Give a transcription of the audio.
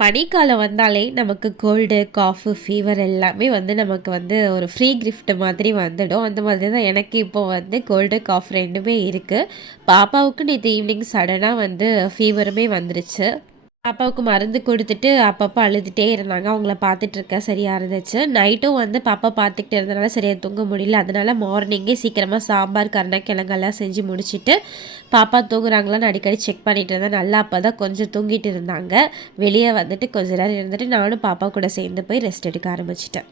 பனிக்காலம் வந்தாலே நமக்கு கோல்டு, காஃபு, ஃபீவர் எல்லாமே நமக்கு ஒரு ஃப்ரீ கிஃப்ட் மாதிரி வந்துடும். அந்த மாதிரி தான் எனக்கு இப்போ கோல்டு, காஃப் 2மே இருக்கு. பாப்பாவுக்கு நேத்து ஈவினிங் சடனா ஃபீவருமே வந்துருச்சு. பாப்பாவுக்கு மருந்து குடுத்துட்டு அப்பப்போ அழுதுட்டே இருந்தாங்க. அவங்கள பார்த்துட்ருக்கேன் சரியா இருந்துச்சு. நைட்டும் பாப்பா பார்த்துக்கிட்டு இருந்தனால சரியா தூங்க முடியல. அதனால மார்னிங்கே சீக்கிரமா சாம்பார், கருணக்கிழங்கெல்லாம் செஞ்சு முடிச்சுட்டு, பாப்பா தூங்குறாங்களான்னு அடிக்கடி செக் பண்ணிட்டு இருந்தேன். நல்லா அப்போ தான் கொஞ்சம் தூங்கிட்டு இருந்தாங்க. வெளியே கொஞ்ச நேரம் இருந்துட்டு நானும் பாப்பா கூட சேர்ந்து போய் ரெஸ்ட் எடுக்க ஆரம்பிச்சுட்டேன்.